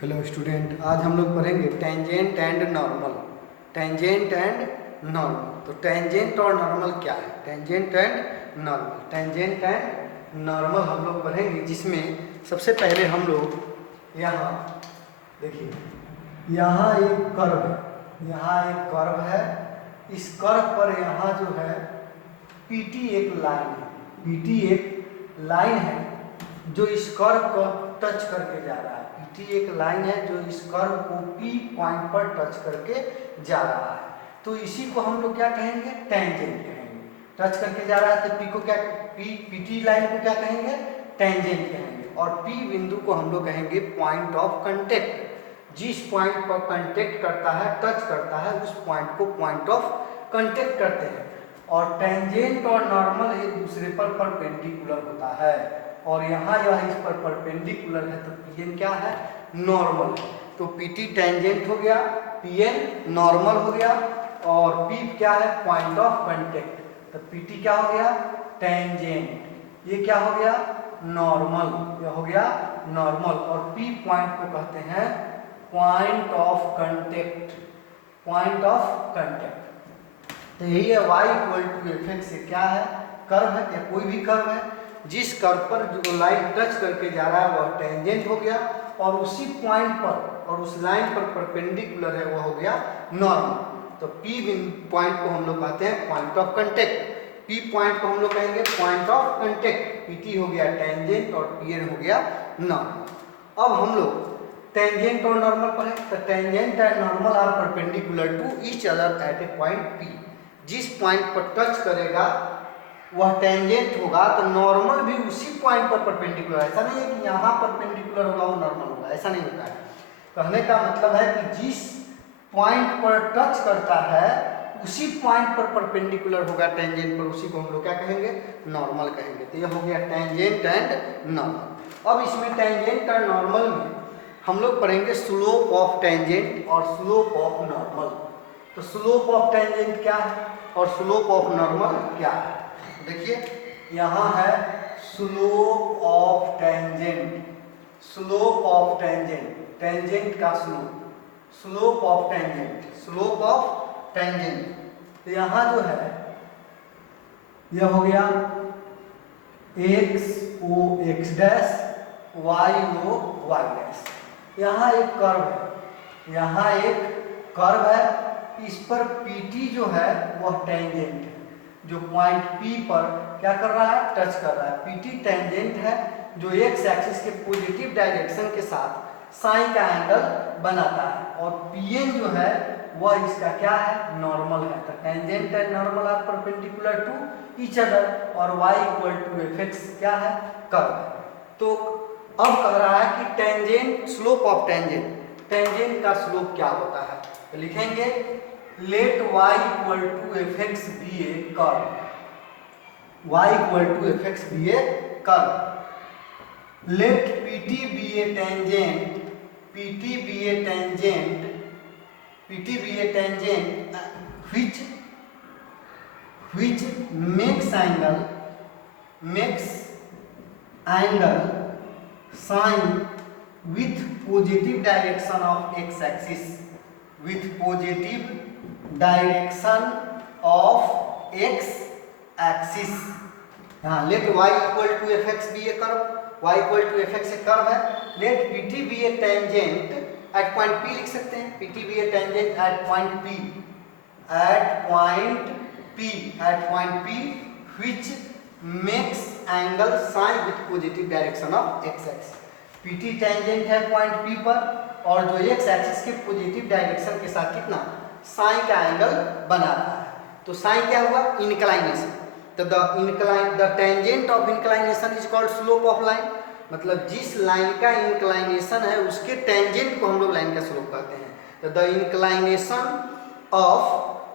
Hello student, आज हम लोग पढ़ेंगे tangent and normal. Tangent and normal. तो टेंजेंट और नॉर्मल क्या है? Tangent and normal. Tangent and normal हम लोग पढ़ेंगे, जिसमें सबसे पहले हम लोग यहाँ देखिए, यहाँ एक कर्व है, यहाँ एक कर्व है। इस कर्व पर यहाँ जो है पीटी एक लाइन है, पीटी एक लाइन है जो इस कर्व को टच करके जा रहा है। पीटी एक लाइन है जो इस कर्व को पी पॉइंट पर टच करके जा रहा है। तो इसी को हम लोग क्या कहेंगे? टेंजेंट कहेंगे। टच करके जा रहा है तो पी को क्या, पीटी लाइन को क्या कहेंगे? टेंजेंट कहेंगे। और पी बिंदु को हम लोग कहेंगे पॉइंट ऑफ कांटेक्ट। जिस पॉइंट पर कांटेक्ट करता है, टच करता है, उस पॉइंट को पॉइंट ऑफ कांटेक्ट करते हैं। और टेंजेंट और नॉर्मल एक दूसरे पर परपेंडिकुलर होता है, और यहाँ यह इस पर परपेंडिकुलर है, तो पीएन क्या है? नॉर्मल है। तो पीटी टेंजेंट हो गया, पीएन नॉर्मल हो गया, और पी क्या है? Point of contact. तो पीटी क्या हो गया? टेंजेंट। ये क्या हो गया? नॉर्मल। यह हो गया नॉर्मल। और पी पॉइंट को कहते हैं point of contact. Point of contact. तो यही है y equal to f x से क्या है? कर्व है, या कोई भी कर्व है जिस कर्व पर जो लाइन टच करके जा रहा है वह टेंजेंट हो गया, और उसी पॉइंट पर और उस लाइन पर परपेंडिकुलर है वह हो गया नॉर्मल। तो P पॉइंट को हम लोग कहते हैं point of contact. P point को हम लोग कहेंगे पॉइंट ऑफ कांटेक्ट। PT हो गया टेंजेंट और PN हो गया नॉर्मल। अब हम लोग टेंजेंट और नॉर्मल पढ़े। तो tangent and normal are perpendicular to each other at a point P। जिस पॉइंट पर टच करेगा वह टेंजेंट होगा, तो नॉर्मल भी उसी पॉइंट पर परपेंडिकुलर। ऐसा नहीं है कि यहाँ परपेंडिकुलर होगा वो नॉर्मल होगा, ऐसा नहीं होता है। कहने का मतलब है कि जिस पॉइंट पर टच करता है उसी पॉइंट पर परपेंडिकुलर होगा टेंजेंट पर, उसी को हम लोग क्या कहेंगे? नॉर्मल कहेंगे। तो यह हो गया टेंजेंट एंड नॉर्मल। अब इसमें टेंजेंट और नॉर्मल में हम लोग पढ़ेंगे स्लोप ऑफ टेंजेंट और स्लोप ऑफ नॉर्मल। तो स्लोप ऑफ टेंजेंट क्या है और स्लोप ऑफ नॉर्मल क्या है? देखिए, यहाँ है slope of tangent. Slope of tangent, tangent का slope. Slope of tangent, slope of tangent. तो यहाँ जो है यह हो गया x o x dash, y o y dash. यहाँ एक कर्व है, यहाँ एक कर्व है। इस पर PT जो है वह टेंजेंट है, जो पॉइंट P पर क्या कर रहा है? टच कर रहा है। PT टेंजेंट है जो एक्स एक्सिस के पॉजिटिव डायरेक्शन के साथ साइन का एंगल बनाता है, और PN जो है वह इसका क्या है? नॉर्मल है। तो tangent and normal are perpendicular to each other, और y equal to f x क्या है? कर्व है। तो अब कह रहा है कि tangent, slope of tangent, tangent का स्लोप क्या होता है? तो लिखेंगे let y equal to f x be a curve. y equal to f x be a curve. Let PT be a tangent, PT be a tangent, PT be a tangent which makes angle sine with positive direction of x axis, with positive direction of x axis। हाँ, let y equal to f x be a curve, y equal to f x a curve है। Let PT be a tangent at point P लिख सकते हैं। PT be a tangent at point P, at point P, at point P which makes angle sine with positive direction of x axis। PT tangent है point P पर, और जो x axis के positive direction के साथ कितना sign का angle बना रहा है। तो साइन क्या हुआ? इंक्लाइनेशन। तो the tangent of inclination is called slope of line. मतलब जिस लाइन का इंक्लाइनेशन है उसके टेंजेंट को हम लोग लाइन का स्लोप कहते हैं। तो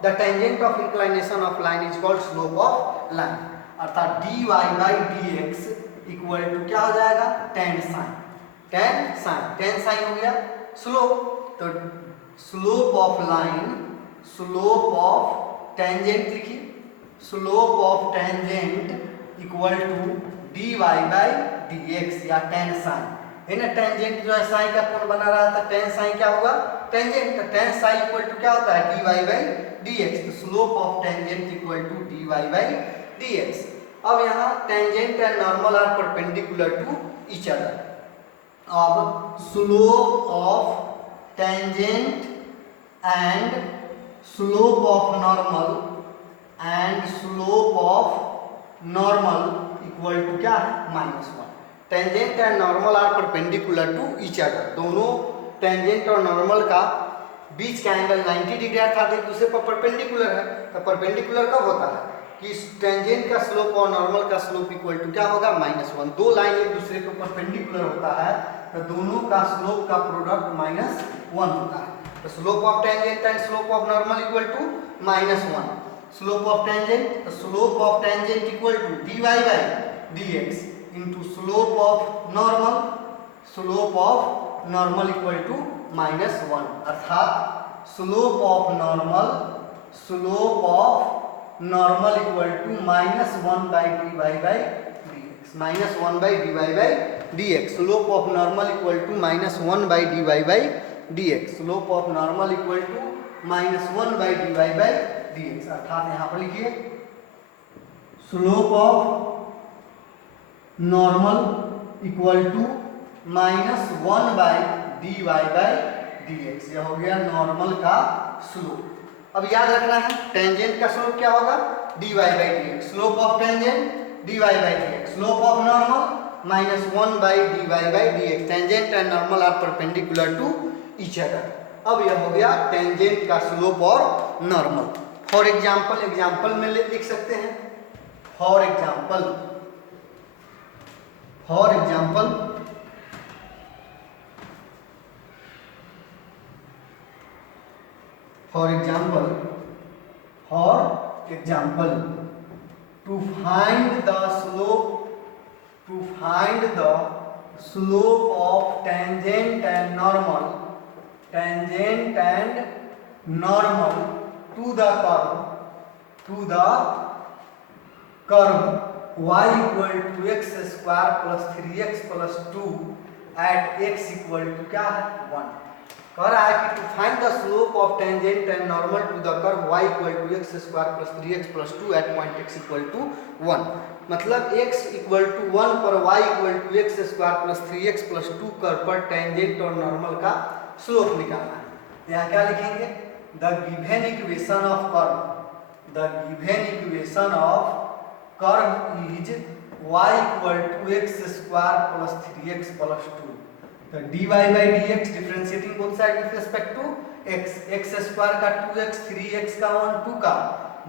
the tangent of inclination of line is called slope of line. अर्थात dy by dx equal to क्या हो जाएगा? Tan sine. Tan sine, tan sine हो गया स्लोप। तो slope of line, slope of tangent लिखिए, slope of tangent equal to dy by dx या tan sine. है ना। टेंजेंट जो है साई का कोण बना रहा था, टेन साई क्या होगा, टेंजेंट। तो टेन साई इक्वल टू क्या होता है, dy बाई dx। तो slope of tangent equal to dy by dx। अब यहाँ tangent and normal are perpendicular to each other. अब slope of tangent and slope of normal and slope of normal equal to क्या है, -1। Tangent and normal are perpendicular to each other. दोनों tangent और normal का बीच का angle 90 degree अर्थात एक दूसरे पर परपेंडिकुलर है। तो परपेंडिकुलर कब होता है कि टेंजेंट का स्लोप और नॉर्मल का स्लोप इक्वल टू क्या होगा, -1। दो लाइन एक दूसरे के परपेंडिकुलर होता है तो दोनों का स्लोप का प्रोडक्ट -1 होता है। तो slope of tangent and slope of normal equal to -1। Slope of tangent, तो slope of tangent equal to dy by dx into slope of normal, slope of normal equal to -1। अर्थात slope of normal equal to -1 by dy by dx, -1 by dy by dx। Slope of normal equal to -1 by dy by dx। Slope of normal equal to -1 by dy by dx। अर्थात यहाँ पर लिखिए slope of normal equal to -1 by dy by dx। यह हो गया normal का slope. अब याद रखना है टेंजेंट का स्लोप क्या होगा, dy by dx। Slope of tangent dy by dx। Slope of normal -1 by dy by dx। Tangent and normal are perpendicular to each other. अब यह हो गया टेंजेंट का स्लोप और नॉर्मल। फॉर एग्जाम्पल में लिख सकते हैं। For example to find the slope of tangent and normal to the curve y equal to x square plus 3x plus 2 at x equal to क्या है, 1। कह रहा है कि to find the slope of tangent and normal to the curve y equal to x square plus 3x plus 2 at point x equal to 1। मतलब x equal to 1 पर y equal to x square plus 3x plus 2 curve पर tangent और normal का slope निकालना है। यहाँ क्या लिखेंगे, the given equation of curve is y equal to x square plus 3x plus 2। तो dy by dx differentiating both side with respect to x square का 2x 3x का 1 2 का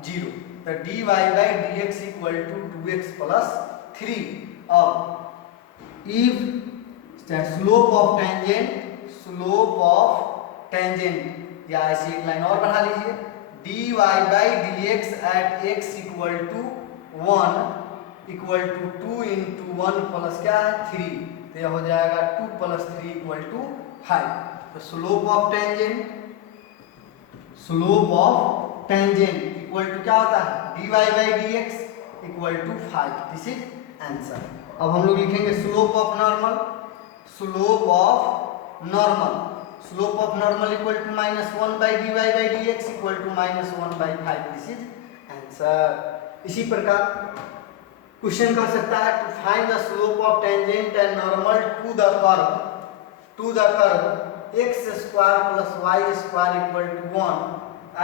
0। तो dy by dx equal to 2x plus 3। अब if slope of tangent या ऐसी एक line और बढ़ा लीजिए, dy by dx at x equal to 1 equal to 2 into 1 plus क्या है 3। तो यह हो जाएगा 2 प्लस 3 इक्वल टू 5। तो slope of tangent equal to क्या होता है, dy by dx equal to 5। This is answer. अब हम लोग लिखेंगे slope of normal equal to -1 by dy by dx equal to -1 by 5। This is answer. इसी प्रकार क्वेश्चन कर सकता है to find the slope of tangent and normal to the curve x square plus y square equal to 1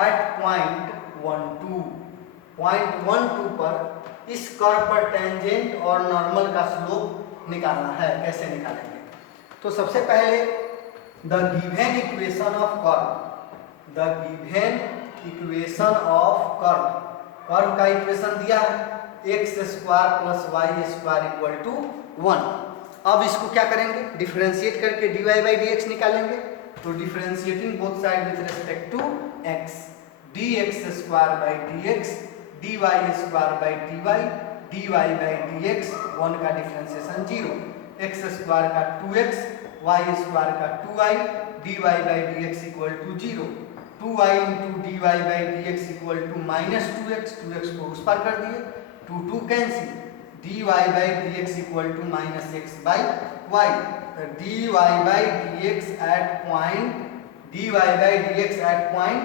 at point 12 पर इस curve पर tangent और normal का स्लोप निकालना है। कैसे निकालेंगे, तो सबसे पहले the given equation of curve का इक्वेशन दिया है x square plus y square equal to 1। अब इसको क्या करेंगे, डिफरेंशिएट करके dy बाई dx निकालेंगे। तो differentiating both side with respect to x, dx square by dx dy square by dy by dx 1 का डिफरेंशिएशन 0, x स्क्वायर का 2x y square का 2y dy by dx equal to 0, 2y into dy by dx equal to -2x को उस पार कर दिए, 2 cancel, dy by dx equal to -x by y dy by dx at point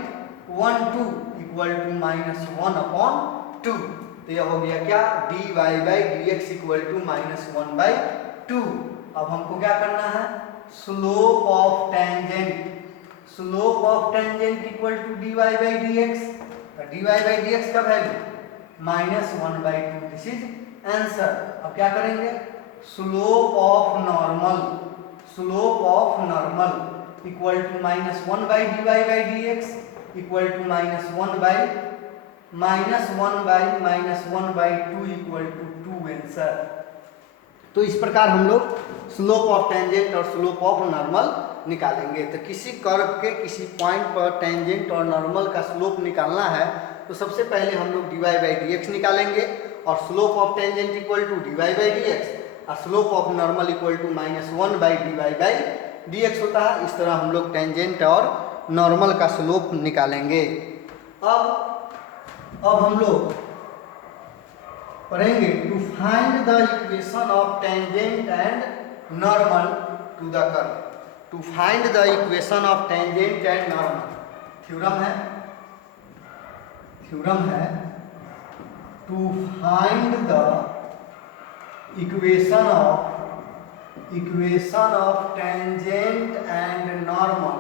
1 2 equal to -1/2। तो यह हो गया क्या, dy by dx equal to -1/2। अब हमको क्या करना है, slope of tangent equal to dy by dx। dy by dx का वैल्यू -1/2, दिस इज आंसर। अब क्या करेंगे, slope of normal equal to -1/dy by dx equal to -1/-1/-2 equal to 2 answer. तो इस प्रकार हम लोग स्लोप ऑफ टेंजेंट और स्लोप ऑफ नॉर्मल निकालेंगे। तो किसी कर्व के किसी पॉइंट पर टेंजेंट और नॉर्मल का स्लोप निकालना है तो सबसे पहले हम लोग dy by dx निकालेंगे, और slope of tangent equal to dy by dx और slope of normal equal to -1/dy by dx होता है। इस तरह हम लोग टेंजेंट और नॉर्मल का स्लोप निकालेंगे। अब हम लोग पढ़ेंगे to find the equation of tangent and normal to the curve. To find the equation of tangent and normal, theorem है to find the equation of tangent and normal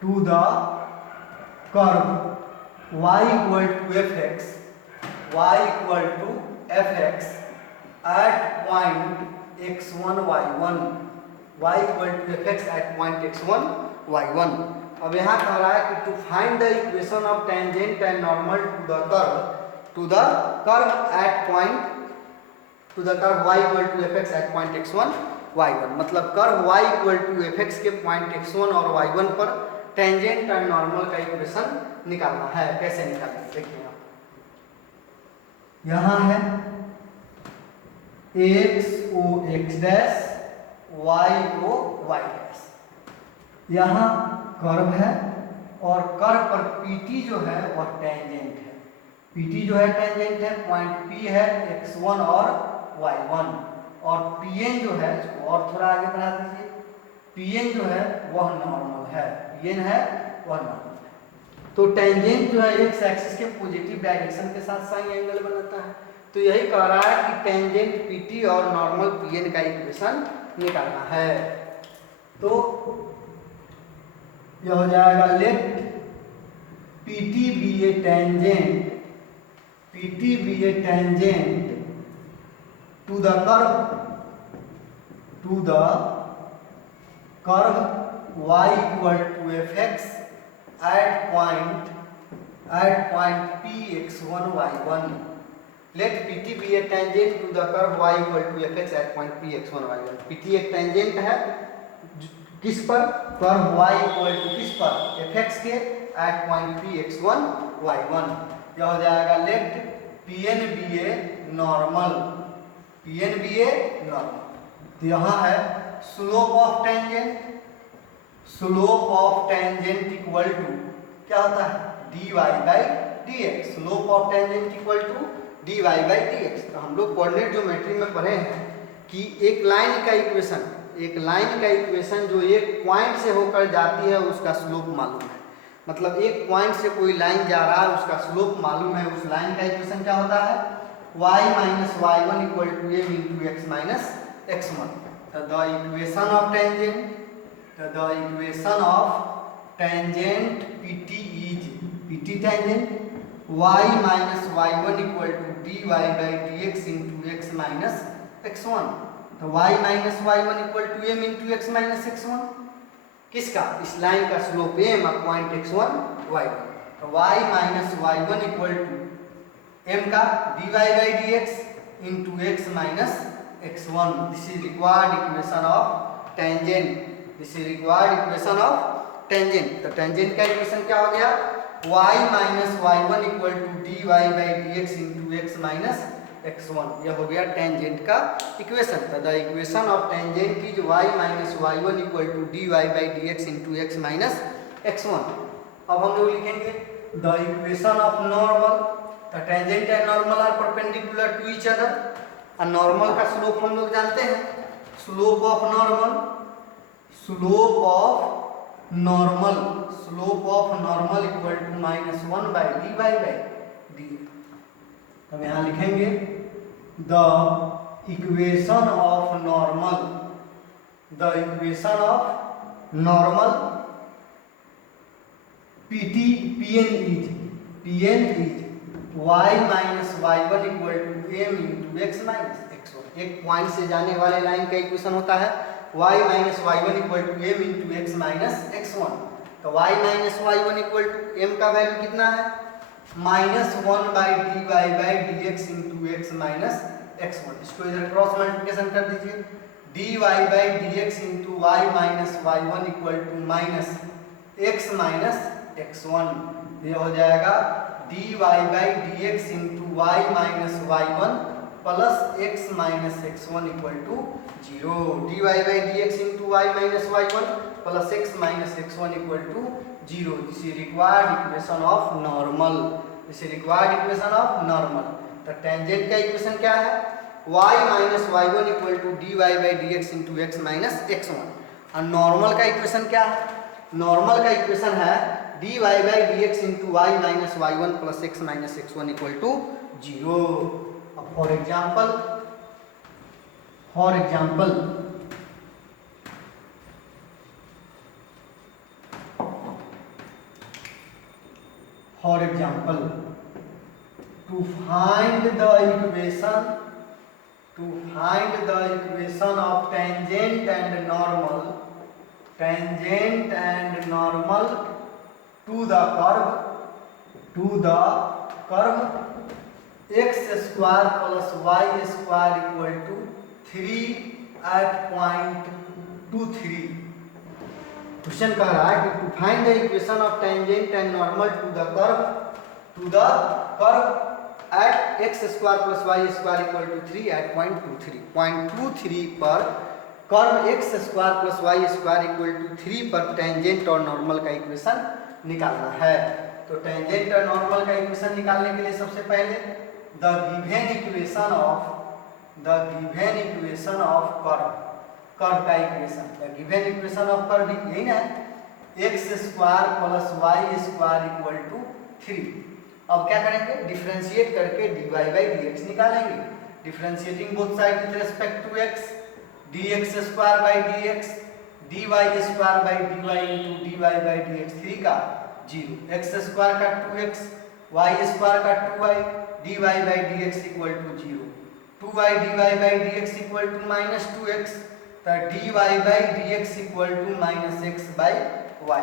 to the curve y equal to fx at point x1 y1, y equal to fx at point x1 y1। अब यहाँ कह रहा है कि to find the equation of tangent and normal to the curve y equal to fx at point x1 y1। मतलब curve y equal to fx के point x1 और y1 पर टेंजेंट और नॉर्मल का इक्वेशन निकालना है। कैसे निकालेंगे देखिए, यहाँ है x o x dash y o y dash, यहाँ कर्व है और कर्व पर pt जो है वह टेंजेंट है। pt जो है टेंजेंट है, पॉइंट p है x1 और y1, और pn जो है, और थोड़ा आगे बढ़ा दीजिए, pn जो है वह नॉर्मल है, तो टेंजेंट जो है एक्स एक्सिस के पॉजिटिव डायरेक्शन के साथ साइन एंगल बनाता है। तो यही कह रहा है कि टेंजेंट पीटी और नॉर्मल पीएन का इक्वेशन निकालना है। तो यह हो जाएगा let PT be a tangent to the curve y equal to fx at point p x1 y1। Let pt be a tangent to the curve y equal to fx at point p x1 y1। pt एक tangent है किस पर, curve y equal to किस पर, fx के at point p x1 y1। यह हो जाएगा let pn be a normal. तो यहाँ है slope of tangent equal to क्या होता है, dy by dx। Slope of tangent equal to dy by dx। तो हम लोग कोऑर्डिनेट ज्योमेट्री में पढ़े हैं कि एक लाइन का इक्वेशन जो एक पॉइंट से होकर जाती है उसका स्लोप मालूम है। मतलब एक पॉइंट से कोई लाइन जा रहा है उसका स्लोप मालूम है, उस लाइन का इक्वेशन क्या होता है, y minus y1 equal to m into x minus x1। तो the equation of tangent PT is PT tangent y minus y1 equal to dy by dx into x minus x1। तो y minus y1 equal to m into x minus x1 किसका, इस line का slope m point x1 y1। तो y minus y1 equal to m का dy by dx into x minus x1। This is required equation of tangent। तो tangent का equation क्या हो गया, y minus y1 equal to dy by dx into x minus x1। यह हो गया tangent का इक्वेशन। तो the equation of tangent is y minus y1 equal to dy by dx into x minus x1। अब हम लोग लिखेंगे the equation of तो tangent and normal are perpendicular to each other. और नॉर्मल का slope हम लोग जानते हैं, slope of normal, slope of normal, slope of normal equal to -1 by d y by d. हम यहाँ लिखेंगे the equation of normal, the equation of normal Pn is y minus y1 equal to m into x minus x1। एक point से जाने वाले line का equation होता है y minus y1 equal to m into x minus x1। तो y minus y1 equal to m का value कितना है, -1 by d y by d x into x minus x1। इसको इधर क्रॉस मल्टीप्लिकेशन कर दीजिए, d y by d x into y minus y1 equal to minus x minus x1। ये हो जाएगा d y by d x into y minus y1 plus x minus x1 equal to 0। D y by d x into y minus y1 plus x minus x1 equal to 0। This is required equation of normal, this is required equation of normal. तो tangent का equation क्या है, y minus y1 equal to d y by d x into x minus x1। और normal का equation क्या है, normal का equation है d y by d x into y minus y1 plus x minus x1 equal to 0। अब for example to find the equation of tangent and normal to the curve x square plus y square equal to 3 at point 2, 3। Question कह रहा है कि to find the equation of tangent and normal to the curve at x square plus y square equal to 3 at point 2, 3 पर curve x square plus y square equal to 3 पर tangent और normal का equation निकालना है। तो tangent और normal का equation निकालने के लिए सबसे पहले the given equation of curve का equation, the given equation of curve यही ना, x square plus y square equal to 3। अब क्या करेंगे, डिफरेंशिएट करके d y by d x निकालेंगे। Differentiating both side with respect to x, d x square by d x, d y square by d y into d y by d x, 3 का 0, x square का 2x, Y square का 2y, d y by d x equal to 0, 2y d y by d x equal to minus 2x। तो d y by d x equal to minus x by y.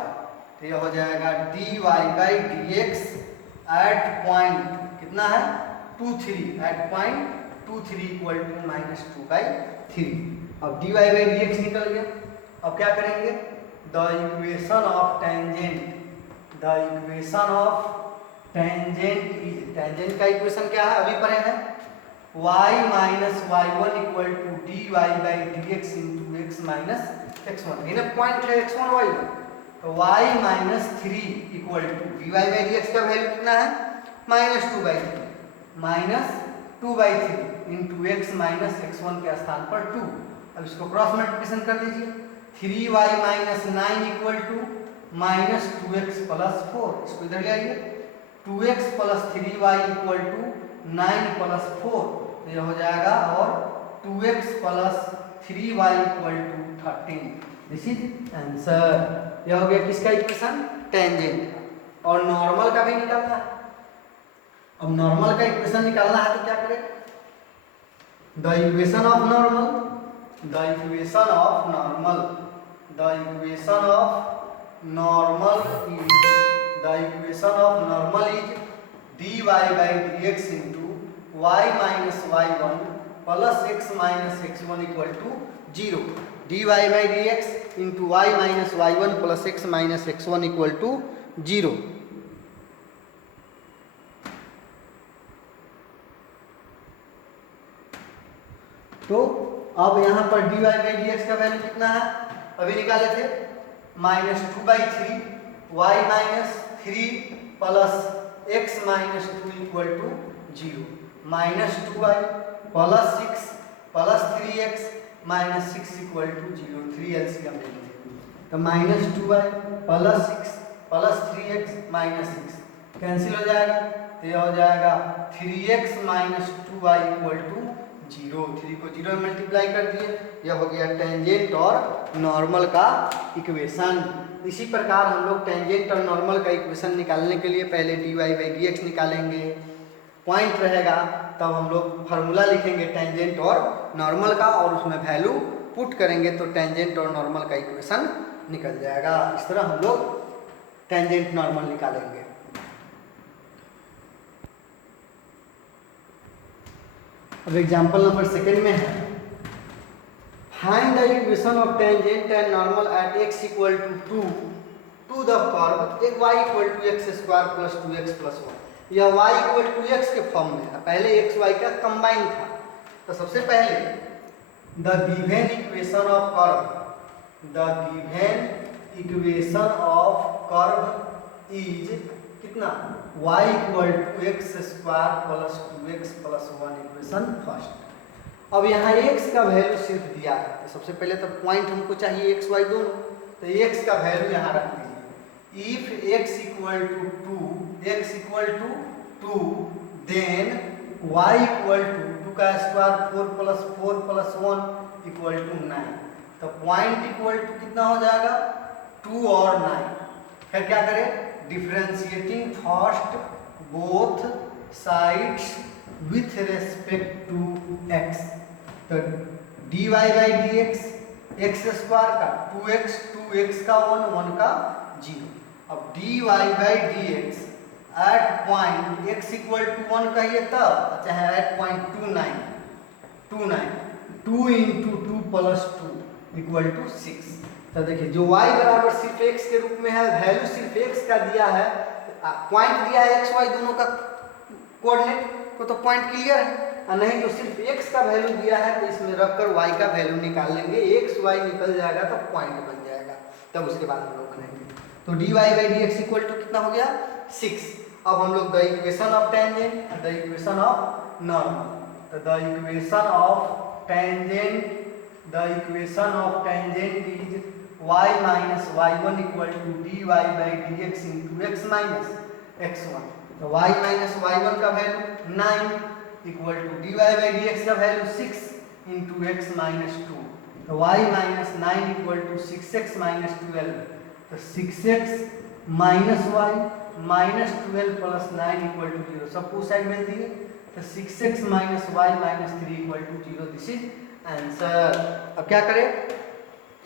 तो ये हो जाएगा d y by d x at point कितना है 2, 3, at point 2, 3 equal to minus 2/3। अब d y by d x निकल गया। अब क्या करेंगे, the equation of tangent is, tangent का इक्वेशन क्या है अभी पढ़े हैं, y minus y1 equal to d y by d x into x minus x1। इन्हें पॉइंट है x1 y1, तो y minus 3 equal to d y by d x का वैल्यू कितना है -2/3 इंटू एक्स माइनस x1 के स्थान पर 2। अब इसको क्रॉस मल्टीप्लिकेशन कर दीजिए, 3y minus 9 equal to minus 2x plus 4। इसको इधर ले आइए, 2x plus 3y equal to 9 plus 4, तो ये हो जाएगा, और 2x plus 3y equal to 13। This is answer. यह हो गया किसका इक्वेशन, टेंजेंट। और नॉर्मल का भी निकालना है। अब नॉर्मल का इक्वेशन निकालना है तो क्या करें, the equation of normal is dy by dx into y minus y1 plus x minus x1 equal to 0। dy by dx into y minus y1 plus x minus x1 equal to 0। तो अब यहाँ पर dy by dx का value कितना है, अभी निकाले थे -2/3 y minus 3 plus x minus 2 equal to 0, minus 2y plus 6 plus 3x minus 6 equal to 0, 3 LCM लेंगे तो minus 2y plus 6 plus 3x minus 6 cancel हो जाएगा, तो यह हो जाएगा 3x minus 2y equal to 0, 3 को 0 में मल्टीप्लाई कर दिए, यह हो गया टेंजेंट और नॉर्मल का इक्वेशन। इसी प्रकार हम लोग टेंजेंट और नॉर्मल का इक्वेशन निकालने के लिए पहले dy बाई dx निकालेंगे, पॉइंट रहेगा तब हम लोग फार्मूला लिखेंगे टेंजेंट और नॉर्मल का और उसमें वैल्यू पुट करेंगे तो टेंजेंट और नॉर्मल का इक्वेशन निकल जाएगा। इस तरह हम लोग टेंजेंट नॉर्मल निकालेंगे। अब एग्जांपल नंबर सेकंड में है, find the equation of tangent and normal at x equal to 2 to the curve एक y equal to x square plus 2x plus 1। यह y इक्वल टू एक्स के form में है, पहले x y का combine था। तो सबसे पहले the given equation of curve, the given equation of curve is कितना, y equal to x square plus 2x plus 1 equation first. अब यहाँ x का वैल्यू सिर्फ दिया है, तो सबसे पहले तो पॉइंट हमको चाहिए x y दोनों, तो x का वैल्यू यहाँ रख दीजिए। If x equal to 2 then y equal to 2 का स्क्वायर 4 प्लस 1 इक्वल टू 9। तो पॉइंट इक्वल टू कितना हो जाएगा, 2 और 9। फिर क्या करें, differentiating first both sides with respect to x। तो dy by dx x square का 2x 2x का 1 का 0। अब dy by dx at point x equal to 1 कहिए तब, चाहे at point 2 into 2 plus 2 equal to 6। तो देखिए जो y बराबर सिर्फ x के रूप में है, वैल्यू सिर्फ x का दिया है, पॉइंट दिया है x y दोनों का कोऑर्डिनेट को, तो पॉइंट क्लियर है। और नहीं तो सिर्फ x का वैल्यू दिया है तो इसमें रखकर y का वैल्यू निकाल लेंगे, x y निकल जाएगा तो पॉइंट बन जाएगा, तब उसके बाद हम लोग करेंगे। तो dy by dx equal to कितना हो गया, 6। अब हम लोग the equation of tangent, the equation of normal, तो the equation of tangent is y minus y1 equal to dy by dx into x minus x1। तो y माइनस y1 का value 9 equal to dy by dx का value 6 into x minus 2। तो y minus 9 equal to 6x minus 12। तो 6x minus y minus 12 plus 9 equal to 0, सबको side में दिए। तो 6x minus y minus 3 equal to 0, this is answer. अब क्या करें,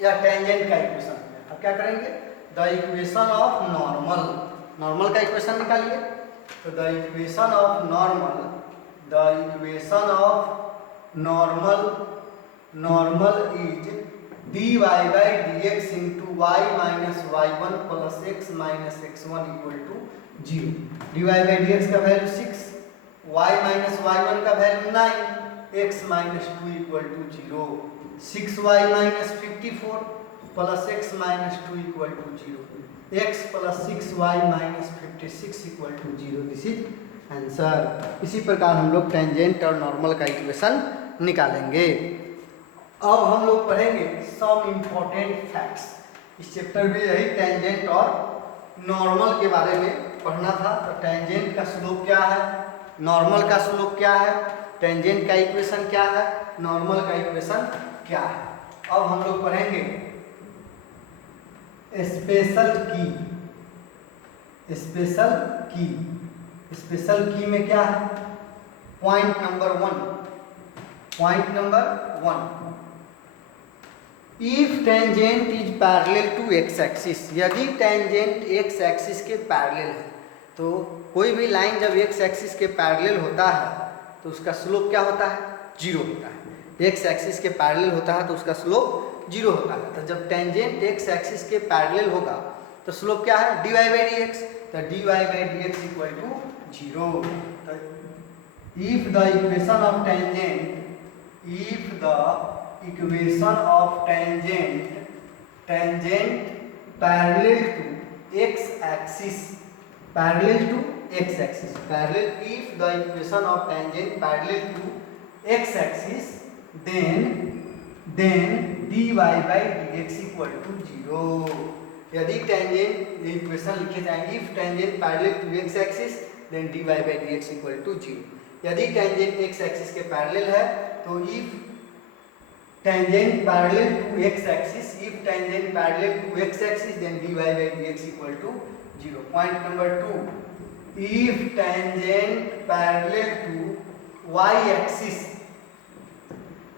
यह टेंजेंट का इक्वेशन है। अब क्या करेंगे, the equation of normal, normal का इक्वेशन निकालिए। तो the equation of normal is dy by dx into y minus y1 plus x minus x1 equal to 0। dy by dx का वैल्यू 6, y माइनस y1 का value 9, x minus 2 equal to 0। 6y minus 54 plus x minus 2 equal to 0, x plus 6y minus 56 equal to 0, this is answer. इसी प्रकार हम लोग tangent और normal का equation निकालेंगे। अब हम लोग पढ़ेंगे सम इम्पोर्टेंट फैक्ट्स। इस चैप्टर में यही टेंजेंट और नॉर्मल के बारे में पढ़ना था। तो टेंजेंट का स्लोप क्या है, नॉर्मल का स्लोप क्या है, टेंजेंट का इक्वेशन क्या है, नॉर्मल का इक्वेशन क्या है। अब हम लोग पढ़ेंगे स्पेशल की में क्या है, point number 1, if tangent is parallel to x axis, यदि टेंजेंट एक्स एक्सिस के पैरेलल है, तो कोई भी लाइन जब एक्स एक्सिस के पैरेलल होता है तो उसका स्लोप क्या होता है, 0 होता है। एक्स एक्सिस के पैरेलल होता है तो उसका स्लोप 0 होता है। तो जब टेंजेंट एक्स एक्सिस के पैरेलल होगा तो स्लोप क्या है, dy बाई dx। तो dy by dx equal to 0। If the equation of tangent parallel to x axis, parallel to x axis. Parallel, if the equation of tangent parallel to x axis, then dy by dx equal to 0. यदि tangent equation लिखे जाएंगे, if tangent parallel to x axis then dy by dx equal to 0. यदि tangent x axis के parallel है तो if tangent parallel to x axis, if tangent parallel to x axis then dy by dx equal to 0. Point number 2, if tangent parallel to y axis,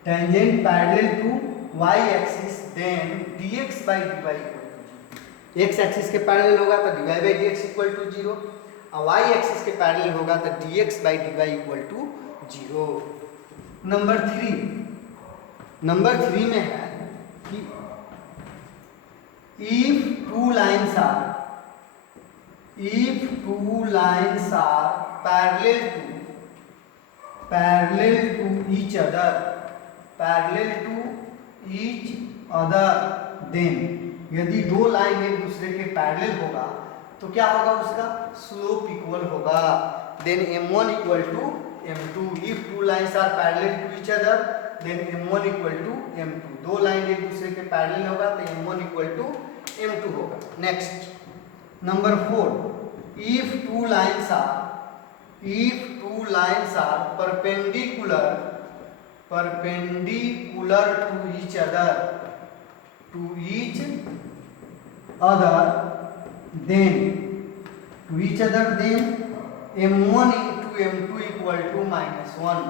tangent parallel to y axis then dx by dy equal to 0. x axis के parallel होगा तो dy by dx equal to 0, और y axis के parallel होगा तो dx by dy equal to 0. Number 3 में है कि if two lines are parallel to each other, then यदि दो लाइन एक दूसरे के पैरेलल होगा तो क्या होगा, उसका स्लोप इक्वल होगा. Then m1 equal to m2. If two lines are parallel to each other then m1 equal to m2. दो लाइन एक दूसरे के पैरेलल होगा तो m1 इक्वल टू m2 होगा. Next number 4, if two lines are perpendicular to each other then m1 into m2 equal to -1.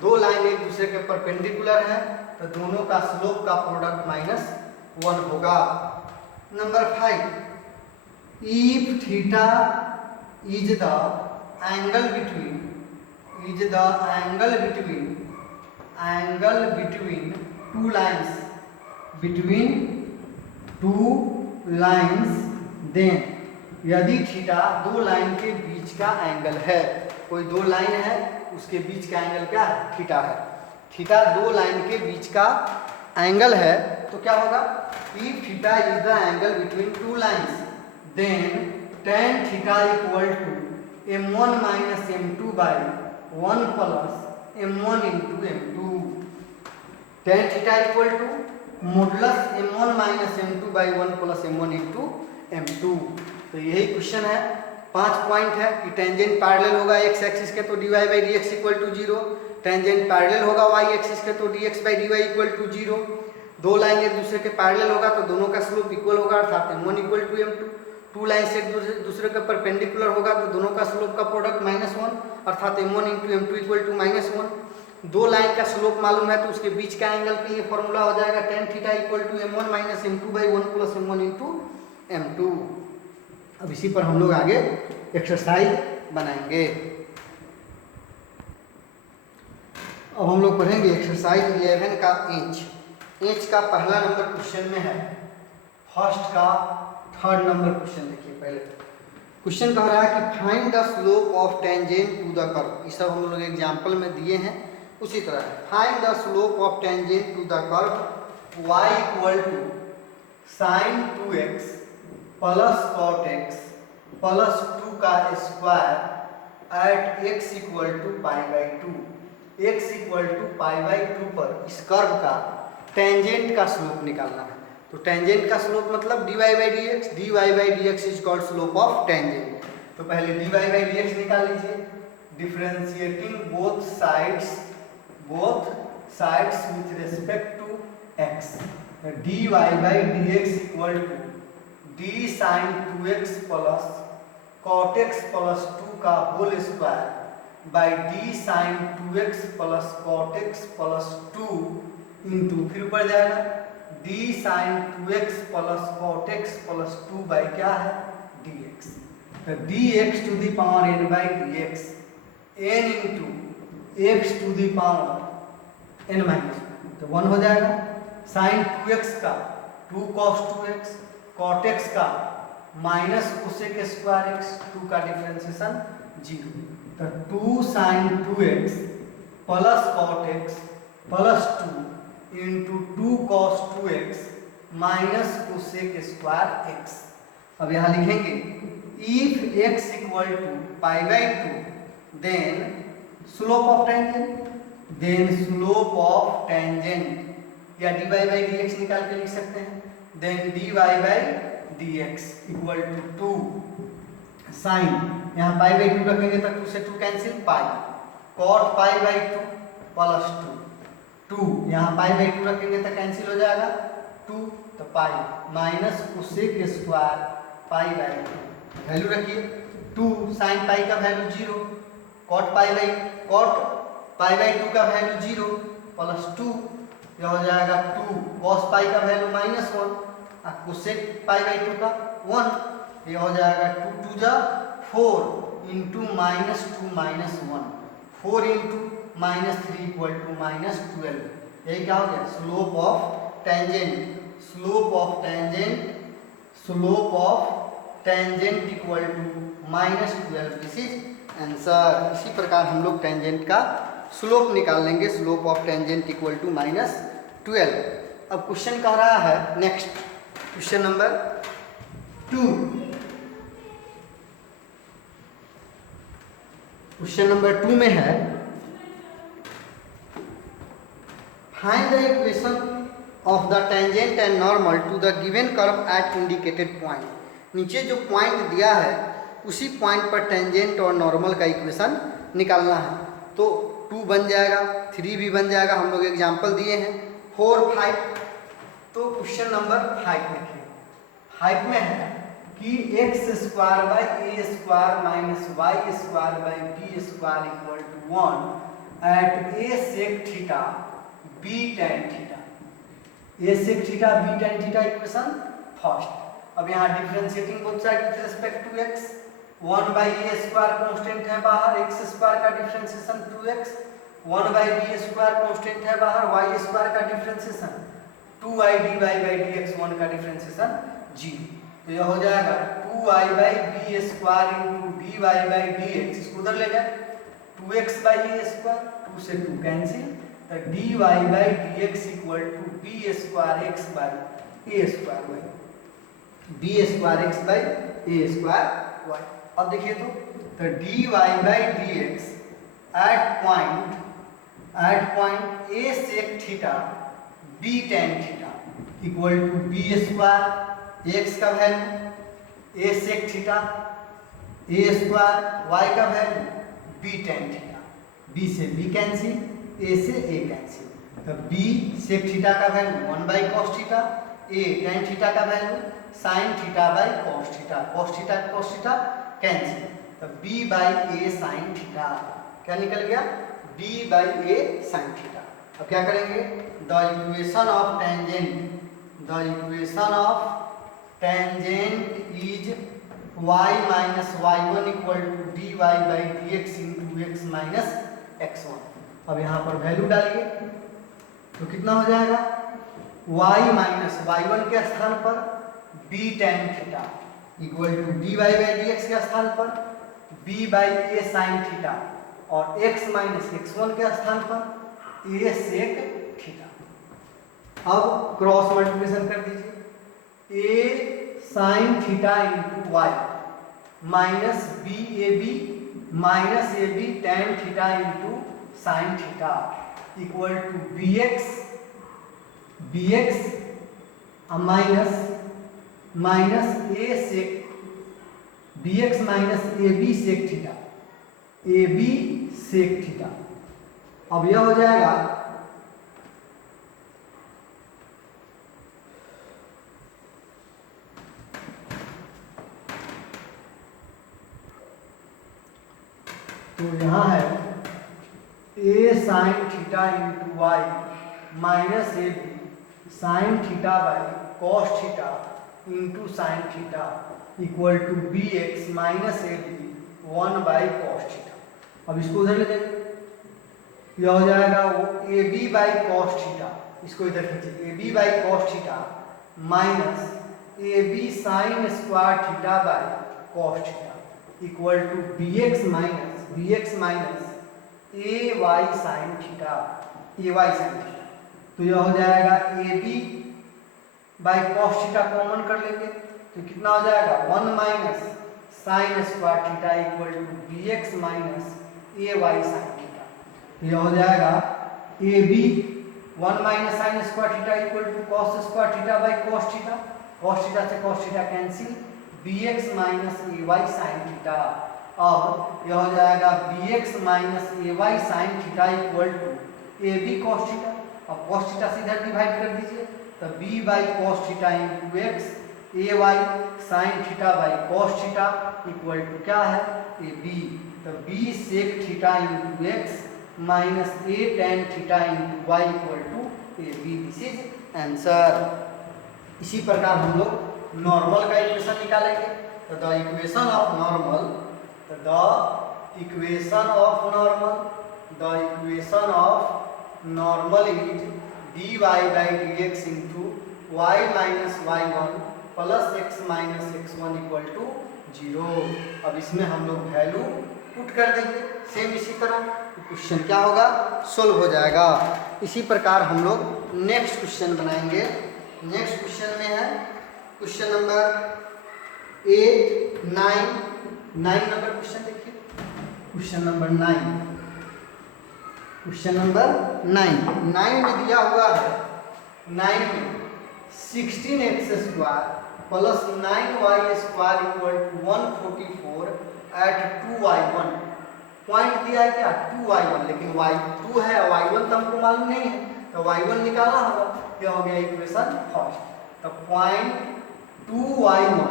दो line एक दूसरे के परपेंडिकुलर है तो दोनों का स्लोप का प्रोडक्ट -1 होगा. Number 5, if theta is the angle between two lines, then यदि थीटा दो लाइन के बीच का एंगल है, कोई दो लाइन है उसके बीच का एंगल क्या है, थीटा है. थीटा दो लाइन के बीच का एंगल है तो क्या होगा, if theta is the angle between two lines then tan theta equal to m1 minus m2 by 1 plus m1 into m2. tan theta equal to modulus m1 minus m2 by 1 plus m1 into m2. तो यही question है. 5 point है कि tangent parallel होगा x axis के तो dy by dx equal to 0. Tangent parallel होगा y axis के तो dx by dy equal to 0. दो लाइन एक दूसरे के पैरेलल होगा तो दोनों का स्लोप इक्वल होगा अर्थात m1 equal to m2. Two lines एक दूसरे के परपेंडिकुलर होगा तो दोनों का स्लोप का प्रोडक्ट -1 अर्थात m1 into m2 equal to -1. दो लाइन का स्लोप मालूम है तो उसके बीच का एंगल के लिए फॉर्मूला हो जाएगा tan theta equal to m1 minus m2 by 1 plus m1 into m2. अब इसी पर हम लोग आगे एक्सरसाइज बनाएंगे. अब हम लोग पढ़ेंगे एक्सरसाइज 11 का इंच का पहला नंबर क्वेश्चन में है. फर्स्ट का 3rd नंबर क्वेश्चन देखिए. पहले क्वेश्चन कह रहा है कि find the slope of tangent to the curve. ये सब हम लोग एग्जाम्पल में दिए हैं. उसी तरह find the slope of tangent to the curve y equal to sine 2x plus cot x plus 2 का square at x equal to pi by 2. x equal to pi by 2 पर इस कर्व का tangent का slope निकालना है. तो tangent का slope मतलब dy by dx is called slope of tangent. तो पहले dy बाई dx निकाल लीजिए. Differentiating both sides with respect to x. dy by dx equal to d sin 2x plus cot x plus 2 का whole square by d sin 2x plus cot x plus 2 into फिर ऊपर जाएगा d sin 2x plus cot x plus 2 by क्या है dx. तो dx to the power n by dx n into x to the power n minus 1 तो 1 हो जाएगा. sin 2x का 2 cos 2x, cot x का माइनस कोसेक स्क्वायर x, 2 का differentiation 0. तो 2 sin 2x plus cot x plus 2 into 2 cos 2x minus cosec square x. अब यहाँ लिखेंगे if x equal to pi by 2 then slope of tangent या dy by dx निकाल के लिख सकते हैं। Then dy by dx equal to 2 sine, यहाँ पाई बाई 2 रखेंगे तो 2 से 2 cancel, pi cot pi by 2 plus 2 यहाँ पाई बाई 2 रखेंगे तो कैंसिल हो जाएगा 2, तो pi minus cosec square pi by 2, value रखिए 2, साइन पाई का वैल्यू 0, कॉट पाई बाई 2 का वैल्यू 0 प्लस 2, यह हो जाएगा 2, कॉस पाई का वैल्यू माइनस 1 और कोसेक पाई बाई 2 का 1, यह हो जाएगा 2 2 जा 4 into minus 2 minus 1, 4 into minus 3 equal to minus 12। यही क्या हो गया slope of tangent equal to minus 12। This is answer. इसी प्रकार हम लोग टेंजेंट का स्लोप निकाल लेंगे, slope of tangent equal to minus 12। अब क्वेश्चन कह रहा है next, question number 2। Question number 2 में है find the equation of the tangent and normal to the given curve at indicated point. नीचे जो पॉइंट दिया है उसी पॉइंट पर टेंजेंट और नॉर्मल का इक्वेशन निकालना है। तो 2 बन जाएगा, 3 भी बन जाएगा, हम लोग एग्जाम्पल दिए हैं 4 5। तो क्वेश्चन नंबर 5 देखिए, 5 में है कि x square by a square minus y square by b square equal to 1 at a sec theta b tan theta. A sec theta b tan theta equation first. अब यहाँ differentiating both side with respect to x, 1 by a square constant है बाहर, x square का differentiation 2x, 1 by b square constant है बाहर, y square का differentiation 2i dy by dx, 1 का differentiation 0। तो यह हो जाएगा 2i by b square into dy by dx, इसको उधर ले जाए 2x बाई ए स्क्वायर, 2 से 2 कैंसिल, तो dy by dx equal to b square x by a square y, b square x by a square y. अब देखिए तो dy by dx at point a sec theta b tan theta equal to b square x का value, a sec theta a square y का value b tan theta, b से b cancel, a से a cancel, तो b sec theta का value 1 by cos theta, a tan theta का value sine theta by cos theta, cos theta cancel, तो b by a sine theta, क्या निकल गया b by a sine theta. अब क्या करेंगे, the equation of tangent is y minus y1 equal to dy by dx into x minus x1। अब यहाँ पर वैल्यू डालिए तो कितना हो जाएगा, y माइनस y1 के स्थान पर b tan theta equal to dy by dx के स्थान पर b by a sine theta और x माइनस x1 के स्थान पर a सेक थीटा। अब क्रॉस मल्टीप्लिकेशन कर दीजिए, a sine theta into y minus b minus a b tan theta into sine theta equal to b x minus a sec b x minus a b sec theta, a b sec theta. अब यह हो जाएगा तो यहाँ है a sine theta into y minus a b sine theta by cos theta into sine theta equal to b x minus a b 1 by cos theta. अब इसको उधर ले देंगे, यह हो जाएगा वो a b by cos theta, इसको इधर खींचिए, a b by cos theta minus a b sine square theta by cos theta equal to b x minus a y sine theta, a y sine theta. तो यह हो जाएगा a b by cos theta common कर लेंगे तो कितना हो जाएगा 1 minus sine square theta equal to b x minus a y sine theta. यह हो जाएगा a b 1 minus sine square theta equal to cos square theta by cos theta, cos theta से cos theta cancel, b x minus a y sine theta. अब यह हो जाएगा B x minus a y sine theta equal to a b cos theta. अब cos theta से इधर divide कर दीजिए, तो b by cos theta into x a y sine theta by cos theta equal to क्या है a b. तो b sec theta into x minus a tan theta into y equal to a b. This is answer. इसी प्रकार हम लोग normal का equation निकालेंगे। तो the equation of normal, the equation of normal is dy by dx into y minus y one plus x minus x one equal to 0। अब इसमें हम लोग वैल्यू पुट कर देंगे। सेम इसी तरह क्वेश्चन क्या होगा, सोल्व हो जाएगा। इसी प्रकार हम लोग नेक्स्ट क्वेश्चन बनाएंगे। नेक्स्ट क्वेश्चन में है क्वेश्चन नंबर 8, 9 नंबर क्वेश्चन देखिए। क्वेश्चन नंबर 9 में दिया हुआ है 9 में 16x square plus 9y square equal to 144 at 2y1। Point दिया है क्या 2y1, लेकिन y2 है y1 तो हमको मालूम नहीं है, तो y1 निकालना होगा। यह हो गया इक्वेशन फर्स्ट। तो point 2y1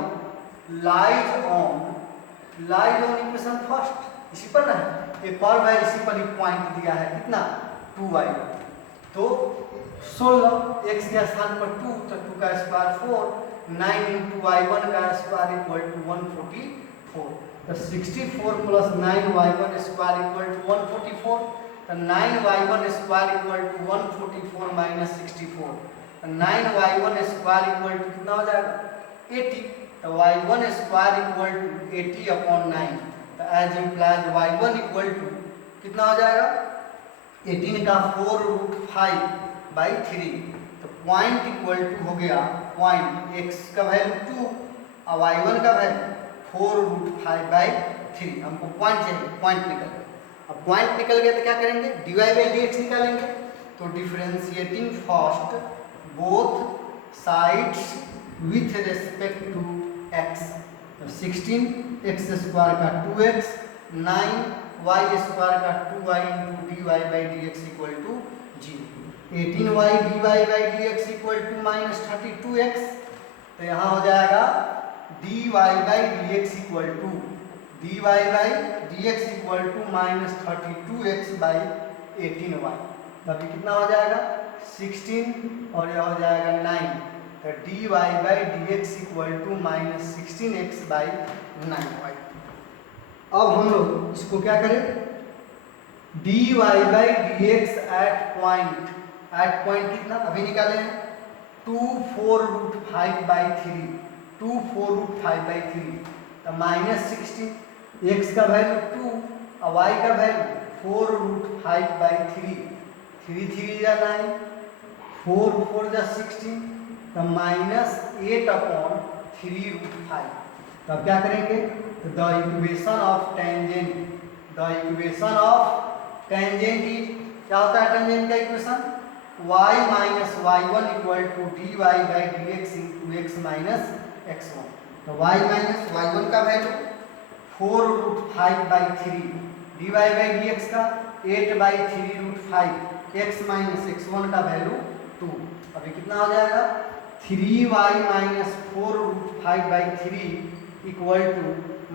lies on equation first, इसी पर ना है, एक और है इसी पर ही पॉइंट दिया है कितना 2y1। तो 16 x के स्थान पर 2, तो 2 का स्क्वायर 4, 9 इंटू y1 का स्क्वायर इक्वल टू 144। तो 64 plus 9y1 square equal to 144। तो 9y1 square equal to 144 minus 64। तो 9y1 स्क्वायर इक्वल टू कितना हो जाएगा 80। तो y1 square equal to 80 upon 9। तो as implies y1 equal to कितना हो जाएगा 18 का 4 रूट 5 बाई 3। तो पॉइंट इक्वल टू हो गया पॉइंट x का वैल्यू 2 और y1 का वैल्यू 4 रूट 5 बाई 3। हमको पॉइंट चाहिए, पॉइंट निकल गया। अब पॉइंट निकल गया तो क्या करेंगे dy बाई dx निकालेंगे। तो differentiating first both sides with respect to x। तो 16x स्क्वायर का 2x, 9y स्क्वायर का 2y into dy by dx equal to 0। 18y dy by dx equal to minus 32x। तो यहाँ हो जाएगा dy by dx equal to minus 32x by 18y। तो अभी कितना हो जाएगा 16 और यह हो जाएगा 9। तो dy by dx equal to minus 16x by 9y। अब हम लोग इसको क्या करें dy by dx at point कितना अभी निकाले हैं 2 4 रूट 5 बाई 3, 2 4 रूट 5 बाई 3। तो माइनस 16 x का वैल्यू 2 और y का वैल्यू 4 रूट 5 बाई 3, 3 3 या 9, 4 4 या 16। तो माइनस 8 अपॉन 3 रूट 5। तो अब क्या करेंगे तो the equation of tangent is क्या होता है टेंजेंट का equation y minus y1 equal to dy by dx into x minus x1। तो y माइनस y1 का value 4 root 5 by 3, dy by dx का 8 by 3 root 5, x minus x1 का value 2। अभी कितना हो जाएगा 3y minus 4 root 5 by 3 equal to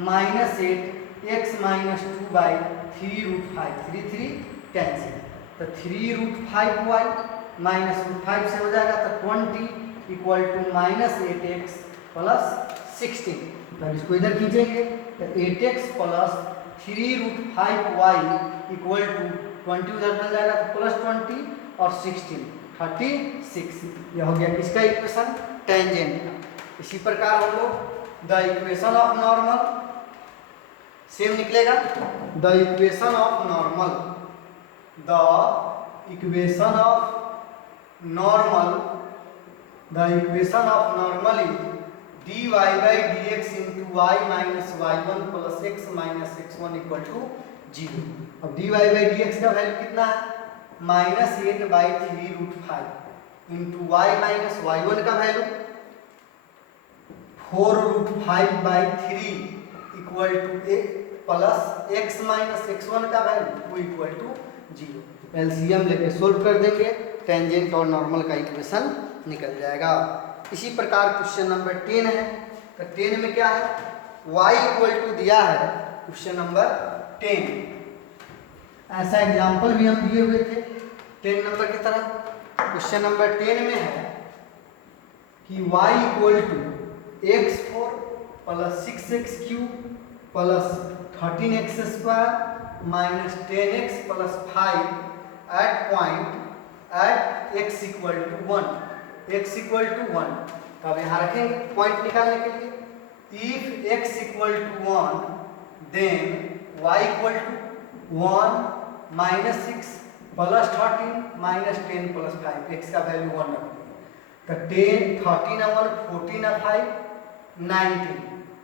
minus 8 x minus 2 by 3 root 5, 3 3 cancel. तो 3 root 5y minus root 5 से हो जाएगा तो 20 equal to minus 8x plus 16। तो इसको इधर खींचेंगे तो 8x plus 3 root 5y equal to 20 उधर चल जाएगा तो प्लस 20 और 16 36। यह हो गया किसका इक्वेशन टेंजेंट का। इसी प्रकार हम लोग the equation of normal same निकलेगा। The equation of normal is dy by d x into y minus y one plus x minus x one equal to 0। अब dy बाई डी एक्स का value कितना है, -8/3√5 into y minus y one का value 4√5/3 equal to plus x minus x one का value 2 equal to 0। LCM लेके solve कर देंगे, tangent और नॉर्मल का इक्वेशन निकल जाएगा। इसी प्रकार क्वेश्चन नंबर 10 है, तो 10 में क्या है, y इक्वल टू दिया है क्वेश्चन नंबर 10। ऐसा एग्जाम्पल भी हम दिए हुए थे 10 नंबर की तरह। क्वेश्चन नंबर 10 में है कि y equal to x4 plus 6x³ plus 13x² minus 10x plus 5 at point at x equal to 1, x equal to 1। अब यहाँ रखेंगे पॉइंट निकालने के लिए। If x equal to 1 then y equal to 1 minus 6 plus 13 minus 10 plus 5, x का value 1 रखेंगे। तो 10 13 1 14 5 19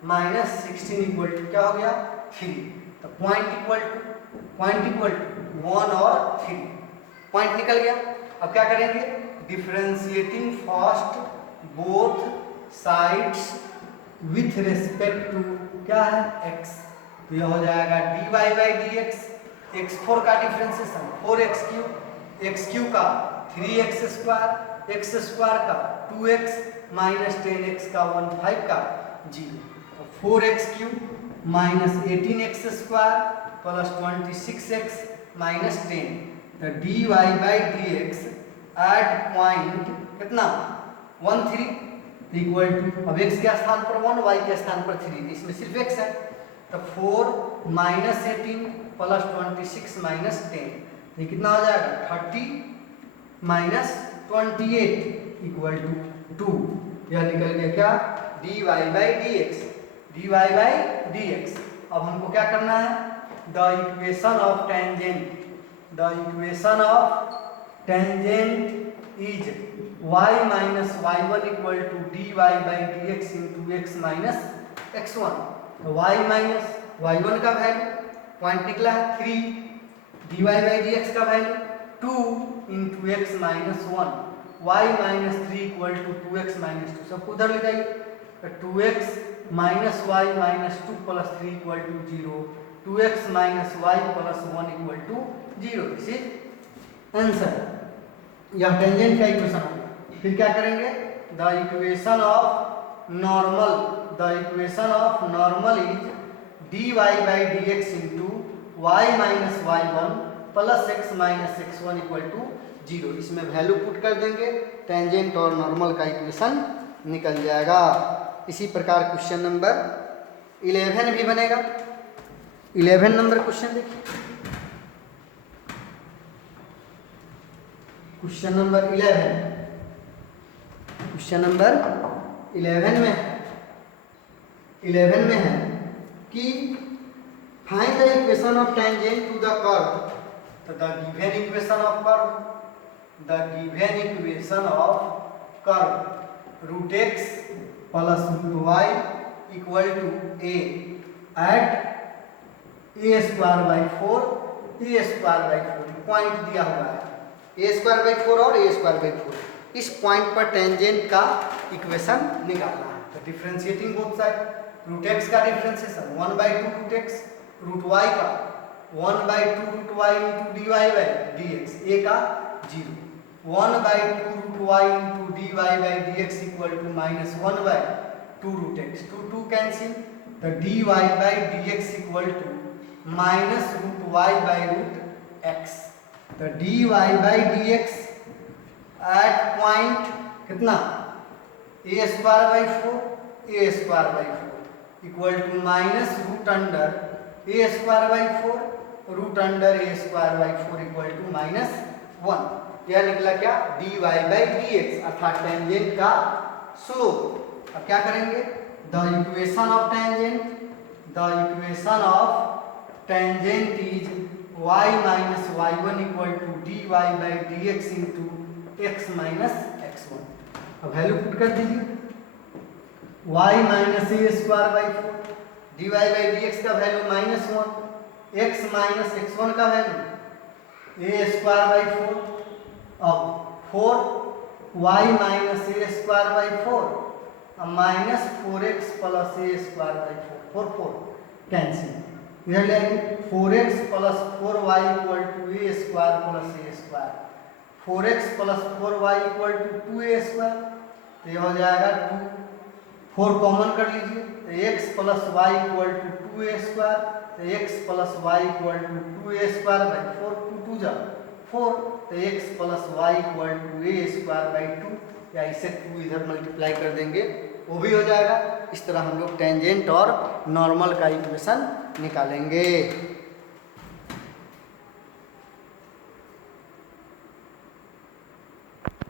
minus 16 equal to क्या हो गया 3। तो पॉइंट इक्वल टू 1 और 3, पॉइंट निकल गया। अब क्या करेंगे, differentiating first both sides with respect to क्या है x। तो यह हो जाएगा dy by d x, x4 का डिफरेंशिएशन 4x³ x³ का 3x², x² का 2x माइनस 10x का 15 का 0। तो 4x³ minus 18x² plus 26x minus 10। तो dy by d x at point कितना 1 3 इक्वल टू, अब x के स्थान पर 1 y के स्थान पर 3, इसमें सिर्फ x है। तो 4 माइनस 18 प्लस 26 माइनस 10, ये कितना हो जाएगा 30 माइनस 28 इक्वल टू 2। यह निकल गया क्या, dy by d x, dy by d x. अब हमको क्या करना है, the equation of tangent, the equation of tangent is y minus y one equal to dy by d x into x minus x one. तो y minus y one का value point निकला है 3, dy by d x का value 2 into x minus 1, y minus 3 equal to 2x minus 2, सबको उधर ले जाइए। तो 2x minus y minus 2 plus 3 equal to 0, 2x minus y plus 1 equal to 0। This is answer. यह tangent का equation है। फिर क्या करेंगे, the equation of normal, the equation of normal is dy by d x into y minus y one plus x minus x one equal to 0। इसमें value put कर देंगे, tangent और नॉर्मल का इक्वेशन निकल जाएगा। इसी प्रकार क्वेश्चन नंबर 11 भी बनेगा। 11 नंबर क्वेश्चन देखिए, क्वेश्चन नंबर 11, क्वेश्चन नंबर 11 में है, 11 में है कि find the equation of tangent to the curve. तो the given equation of curve, the given equation of curve root x plus root y equal to a at a square by 4, a square by 4 point दिया हुआ है, ए square by 4 और ए square by 4। इस point पर tangent का equation निकालना है। तो differentiating both side, root x का differentiation 1/2 root x, root y का 1/2 root y into d y by d x, a का 0, 1/2 root y into d y by d x equal to minus 1/2 root x, 2 cancel. तो d y by d x equal to minus root y by root x. तो d y by d x at point कितना ए square by 4, a square by 4 equal to minus root under a square by 4 root under a square by 4 equal to minus 1। यह निकला क्या, d y by d x अर्थात tangent का slope. अब क्या करेंगे, the equation of tangent, the equation of tangent is y minus y one equal to d y by d x into x minus x one. अब value put कर दीजिए, y minus a square by 4, d y by d x का value -1, x minus x1 का value a square by 4। अब 4 y minus a square by 4 अब minus 4x plus a square by 4, 4 cancel. इधर ले आएंगे 4x plus 4y equal to a square plus a square, 4x plus 4y equal to 2a square, तो ये हो जाएगा 2, 4 common कर लीजिए, तो x plus y equal to 2a square, तो x plus y equal to 2a square by 4, 2 2 जा 4, तो x plus y equal to a square by 2, या इसे 2 इधर मल्टीप्लाई कर देंगे वो भी हो जाएगा। इस तरह हम लोग टेंजेंट और नॉर्मल का इक्वेशन निकालेंगे।